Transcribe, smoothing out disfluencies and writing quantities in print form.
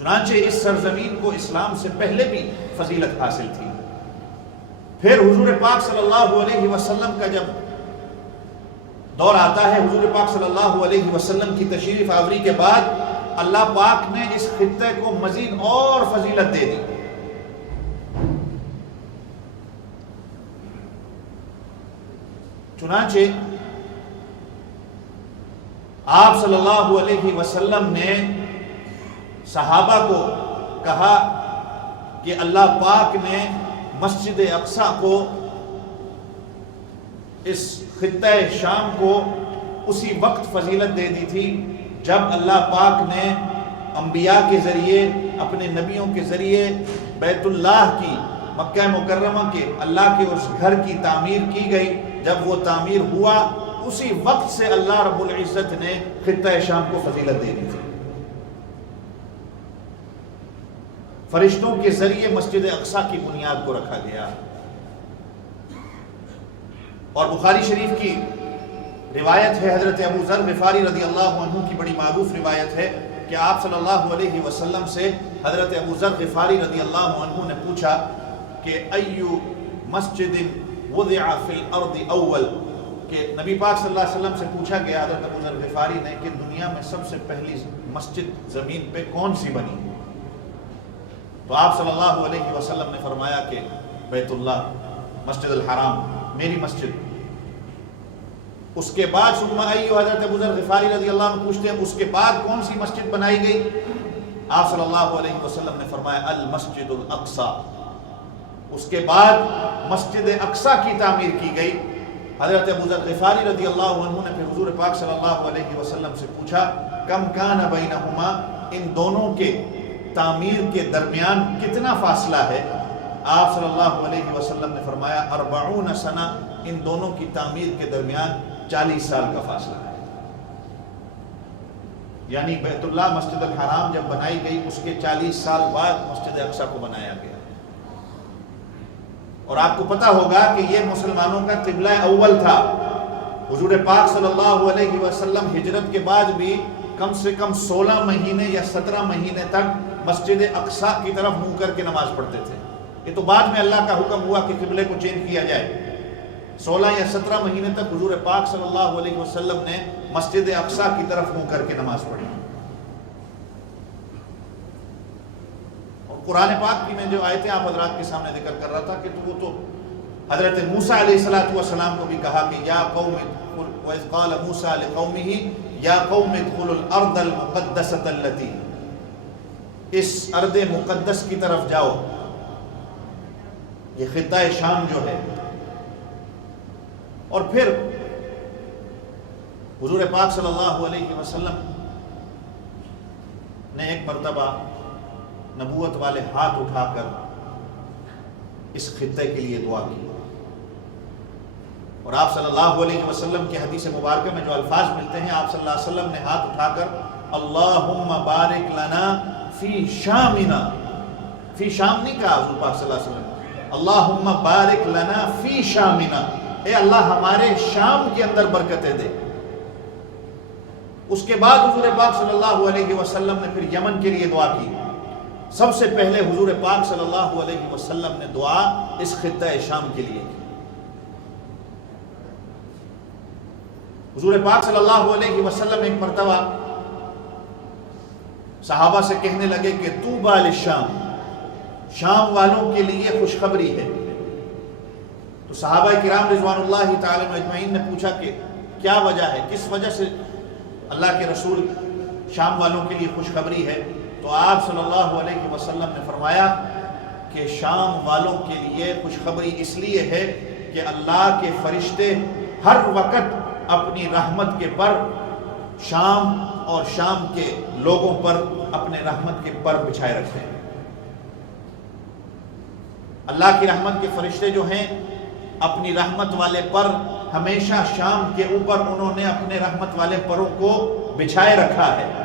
چنانچہ اس سرزمین کو اسلام سے پہلے بھی فضیلت حاصل تھی۔ پھر حضور پاک صلی اللہ علیہ وسلم کا جب دور آتا ہے، حضور پاک صلی اللہ علیہ وسلم کی تشریف آوری کے بعد اللہ پاک نے اس خطے کو مزید اور فضیلت دے دی۔ چنانچہ آپ صلی اللہ علیہ وسلم نے صحابہ کو کہا کہ اللہ پاک نے مسجد اقصی کو، اس خطہ شام کو اسی وقت فضیلت دے دی تھی جب اللہ پاک نے انبیاء کے ذریعے، اپنے نبیوں کے ذریعے بیت اللہ کی، مکہ مکرمہ کے اللہ کے اس گھر کی تعمیر کی گئی۔ جب وہ تعمیر ہوا اسی وقت سے اللہ رب العزت نے خطہ شام کو فضیلت دے دی تھی۔ فرشتوں کے ذریعے مسجد اقصی کی بنیاد کو رکھا گیا۔ اور بخاری شریف کی روایت ہے، حضرت ابو ذر غفاری رضی اللہ عنہ کی بڑی معروف روایت ہے کہ آپ صلی اللہ علیہ وسلم سے حضرت ابو ذر غفاری رضی اللہ عنہ نے پوچھا کہ ایو مسجد وضع فی الارض اول، کہ نبی پاک صلی اللہ علیہ وسلم سے پوچھا گیا حضرت ابو ذر غفاری نے کہ دنیا میں سب سے پہلی مسجد زمین پہ کون سی بنی؟ تو آپ صلی اللہ علیہ وسلم نے فرمایا کہ بیت اللہ، مسجد الحرام، میری مسجد۔ اس کے بعد ثم ایو، حضرت ابو ذر غفاری رضی اللہ عنہ پوچھتے ہیں اس کے بعد کون سی مسجد بنائی گئی؟ آپ صلی اللہ علیہ وسلم نے فرمایا المسجد الاقصی۔ اس کے بعد مسجد اقصی کی تعمیر کی گئی۔ حضرت ابو ذر غفاری رضی اللہ عنہ نے پھر حضور پاک صلی اللہ علیہ وسلم سے پوچھا کم کان بینہما، ان دونوں کے تعمیر کے درمیان کتنا فاصلہ ہے؟ آپ صلی اللہ علیہ وسلم نے فرمایا 40 سنہ، ان دونوں کی تعمیر کے درمیان 40 سال کا فاصلہ ہے۔ یعنی بیت اللہ، مسجد الحرام جب بنائی گئی اس کے 40 سال بعد مسجد اقصی کو بنایا گیا۔ اور آپ کو پتہ ہوگا کہ یہ مسلمانوں کا قبلہ اول تھا۔ حضور پاک صلی اللہ علیہ وسلم ہجرت کے بعد بھی کم سے کم 16 مہینے یا 17 مہینے تک مسجد اقصی کی طرف منہ کر کے نماز پڑھتے تھے۔ یہ تو بعد میں اللہ کا حکم ہوا کہ قبلے کو چینج کیا جائے۔ 16 یا 17 مہینے تک حضور پاک صلی اللہ علیہ وسلم نے مسجد اقصی کی طرف منہ کر کے نماز پڑھی۔ اور قرآن پاک کی میں جو آیتیں آپ حضرات کے سامنے ذکر کر رہا تھا کہ وہ تو حضرت موسیٰ علیہ السلام کو بھی کہا کہ یا قوم، وَإِذْ قَالَ مُوسَىٰ لِقَوْمِهِ یا قوم ادخلوا الارض المقدسۃ التي، اس ارض مقدس کی طرف جاؤ، یہ خطہ شام جو ہے۔ اور پھر حضور پاک صلی اللہ علیہ وسلم نے ایک مرتبہ نبوت والے ہاتھ اٹھا کر اس خطے کے لیے دعا کی، اور آپ صلی اللہ علیہ وسلم کی حدیث مبارکہ میں جو الفاظ ملتے ہیں، آپ صلی اللہ علیہ وسلم نے ہاتھ اٹھا کر اللہم بارک لنا فی شامنا، فی شام نہیں کہا حضور پاک صلی اللہ علیہ وسلم، اللہم بارک لنا فی شامنا، اے اللہ ہمارے شام کے اندر برکتیں دے۔ اس کے بعد حضور پاک صلی اللہ علیہ وسلم نے پھر یمن کے لیے دعا کی۔ سب سے پہلے حضور پاک صلی اللہ علیہ وسلم نے دعا اس خطہ شام کے لیے کی۔ حضور پاک صلی اللہ علیہ وسلم ایک مرتبہ صحابہ سے کہنے لگے کہ طوبی للشام، شام والوں کے لیے خوشخبری ہے۔ تو صحابہ کرام رضوان اللہ تعالی اجمعین نے پوچھا کہ کیا وجہ ہے، کس وجہ سے اللہ کے رسول شام والوں کے لیے خوشخبری ہے؟ تو آپ صلی اللہ علیہ وسلم نے فرمایا کہ شام والوں کے لیے خوشخبری اس لیے ہے کہ اللہ کے فرشتے ہر وقت اپنی رحمت کے پر شام اور شام کے لوگوں پر اپنے رحمت کے پر بچھائے رکھتے ہیں۔ اللہ کی رحمت کے فرشتے جو ہیں اپنی رحمت والے پر ہمیشہ شام کے اوپر انہوں نے اپنے رحمت والے پروں کو بچھائے رکھا ہے۔